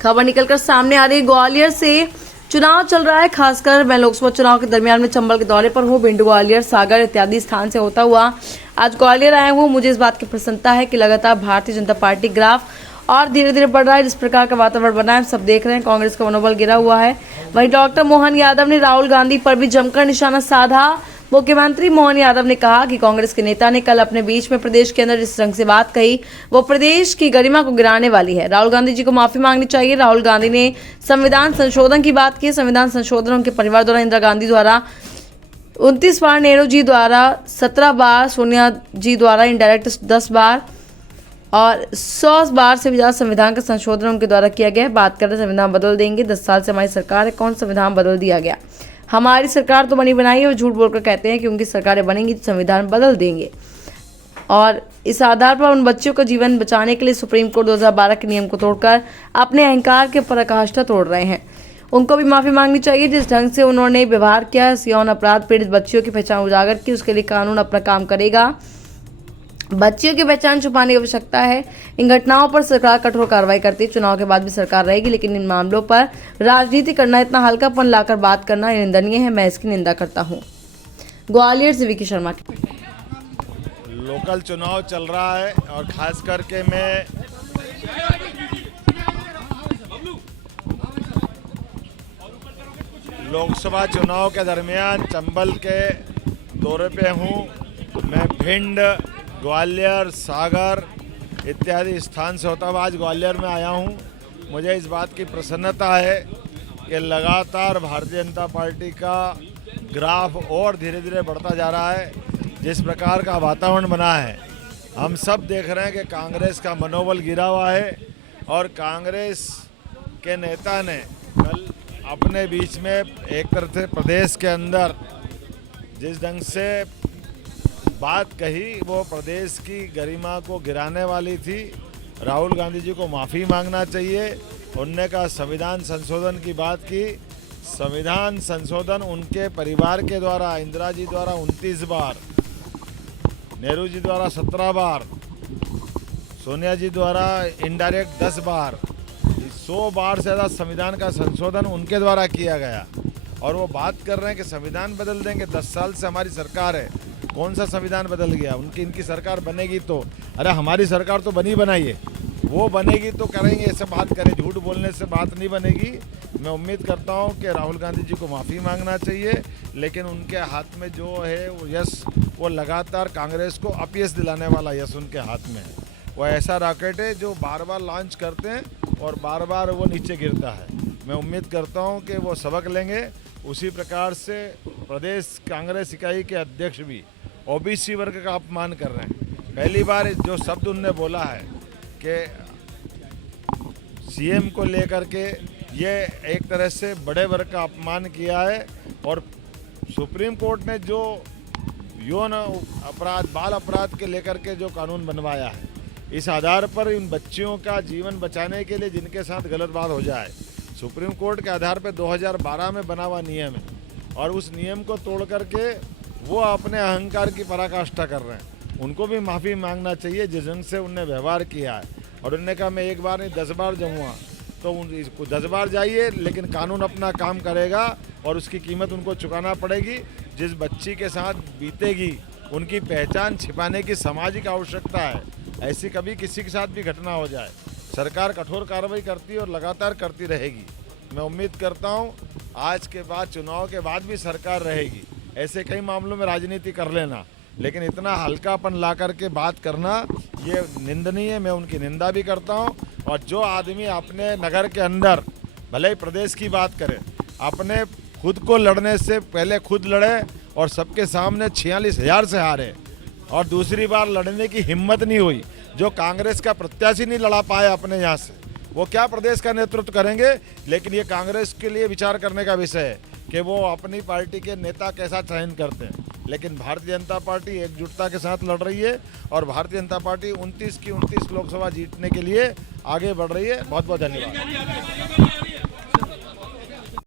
खबर निकलकर सामने आ रही ग्वालियर से चुनाव चल रहा है। खासकर मैं लोकसभा चुनाव के दरमियान में चंबल के दौरे पर हूँ। भिंड, ग्वालियर, सागर इत्यादि स्थान से होता हुआ आज ग्वालियर आया हूँ। मुझे इस बात की प्रसन्नता है कि लगातार भारतीय जनता पार्टी ग्राफ और धीरे धीरे बढ़ रहा है। जिस प्रकार का वातावरण बना है सब देख रहे हैं, कांग्रेस का मनोबल गिरा हुआ है। वहीं डॉक्टर मोहन यादव ने राहुल गांधी पर भी जमकर निशाना साधा। मुख्यमंत्री मोहन यादव ने कहा कि कांग्रेस के नेता ने कल अपने बीच में प्रदेश के अंदर जिस ढंग से बात कही वो प्रदेश की गरिमा को गिराने वाली है। राहुल गांधी जी को माफी मांगनी चाहिए। राहुल गांधी ने संविधान संशोधन की बात की। संविधान संशोधन उनके परिवार द्वारा, इंदिरा गांधी द्वारा 29 बार, नेहरू जी द्वारा 17 बार, सोनिया जी द्वारा इनडायरेक्ट 10 बार और 100 बार से भी ज्यादा संविधान का संशोधन उनके द्वारा किया गया। बात कर रहे संविधान बदल देंगे, 10 साल से हमारी सरकार है, कौन संविधान बदल दिया गया? हमारी सरकार तो बनी बनाई है। वो झूठ बोलकर कहते हैं कि उनकी सरकारें बनेंगी तो संविधान बदल देंगे और इस आधार पर उन बच्चों का जीवन बचाने के लिए सुप्रीम कोर्ट 2012 के नियम को तोड़कर अपने अहंकार के पराकाष्ठा तोड़ रहे हैं। उनको भी माफी मांगनी चाहिए। जिस ढंग से उन्होंने व्यवहार किया, यौन अपराध पीड़ित बच्चियों की पहचान उजागर की, उसके लिए कानून अपना काम करेगा। बच्चियों की पहचान छुपाने की आवश्यकता है। इन घटनाओं पर सरकार कठोर कार्रवाई करती है। चुनाव के बाद भी सरकार रहेगी, लेकिन इन मामलों पर राजनीति करना, इतना हल्कापन लाकर बात करना निंदनीय है। मैं इसकी निंदा करता हूं। ग्वालियर से विकी शर्मा। लोकल चुनाव चल रहा है और खास करके मैं लोकसभा चुनाव के दरमियान चंबल के दौरे पे हूँ। मैं भिंड, ग्वालियर, सागर इत्यादि स्थान से होता हुआ आज ग्वालियर में आया हूं। मुझे इस बात की प्रसन्नता है कि लगातार भारतीय जनता पार्टी का ग्राफ और धीरे धीरे बढ़ता जा रहा है। जिस प्रकार का वातावरण बना है, हम सब देख रहे हैं कि कांग्रेस का मनोबल गिरा हुआ है और कांग्रेस के नेता ने कल अपने बीच में एक तरह से प्रदेश के अंदर जिस ढंग से बात कही वो प्रदेश की गरिमा को गिराने वाली थी। राहुल गांधी जी को माफ़ी मांगना चाहिए। उनने कहा संविधान संशोधन की बात की। संविधान संशोधन उनके परिवार के द्वारा, इंदिरा जी द्वारा 29 बार, नेहरू जी द्वारा 17 बार, सोनिया जी द्वारा इनडायरेक्ट 10 बार, 100 बार से ज़्यादा संविधान का संशोधन उनके द्वारा किया गया। और वो बात कर रहे हैं कि संविधान बदल देंगे, 10 साल से हमारी सरकार है, कौन सा संविधान बदल गया? इनकी सरकार बनेगी तो, अरे हमारी सरकार तो बनी बनाई है, वो बनेगी तो करेंगे, ऐसे बात करें। झूठ बोलने से बात नहीं बनेगी। मैं उम्मीद करता हूं कि राहुल गांधी जी को माफ़ी मांगना चाहिए, लेकिन उनके हाथ में जो है वो यश, वो लगातार कांग्रेस को अपयश दिलाने वाला यश उनके हाथ में है। वो ऐसा रॉकेट है जो बार बार लॉन्च करते हैं और बार बार वो नीचे गिरता है। मैं उम्मीद करता हूँ कि वो सबक लेंगे। उसी प्रकार से प्रदेश कांग्रेस इकाई के अध्यक्ष भी ओबीसी वर्ग का अपमान कर रहे हैं। पहली बार जो शब्द उनने बोला है कि सीएम को लेकर के ये एक तरह से बड़े वर्ग का अपमान किया है। और सुप्रीम कोर्ट ने जो यौन अपराध, बाल अपराध के लेकर के जो कानून बनवाया है, इस आधार पर इन बच्चियों का जीवन बचाने के लिए जिनके साथ गलत बात हो जाए, सुप्रीम कोर्ट के आधार पर 2012 में बना हुआ नियम है और उस नियम को तोड़ करके वो अपने अहंकार की पराकाष्ठा कर रहे हैं। उनको भी माफ़ी मांगना चाहिए जिस ढंग से उनने व्यवहार किया है। और उन्होंने कहा मैं एक बार नहीं 10 बार जाऊँगा, तो 10 बार जाइए, लेकिन कानून अपना काम करेगा और उसकी कीमत उनको चुकाना पड़ेगी। जिस बच्ची के साथ बीतेगी उनकी पहचान छिपाने की सामाजिक आवश्यकता है। ऐसी कभी किसी के साथ भी घटना हो जाए, सरकार कठोर कार्रवाई करती है और लगातार करती रहेगी। मैं उम्मीद करता हूँ आज के बाद, चुनाव के बाद भी सरकार रहेगी। ऐसे कई मामलों में राजनीति कर लेना, लेकिन इतना हल्कापन ला करके बात करना ये निंदनीय है। मैं उनकी निंदा भी करता हूँ। और जो आदमी अपने नगर के अंदर भले ही प्रदेश की बात करे, अपने खुद को लड़ने से पहले खुद लड़े और सबके सामने 46,000 से हारे और दूसरी बार लड़ने की हिम्मत नहीं हुई, जो कांग्रेस का प्रत्याशी नहीं लड़ा पाए अपने यहाँ से, वो क्या प्रदेश का नेतृत्व करेंगे? लेकिन ये कांग्रेस के लिए विचार करने का विषय है कि वो अपनी पार्टी के नेता कैसा चयन करते हैं। लेकिन भारतीय जनता पार्टी एकजुटता के साथ लड़ रही है और भारतीय जनता पार्टी 29 की 29 लोकसभा जीतने के लिए आगे बढ़ रही है। बहुत बहुत धन्यवाद।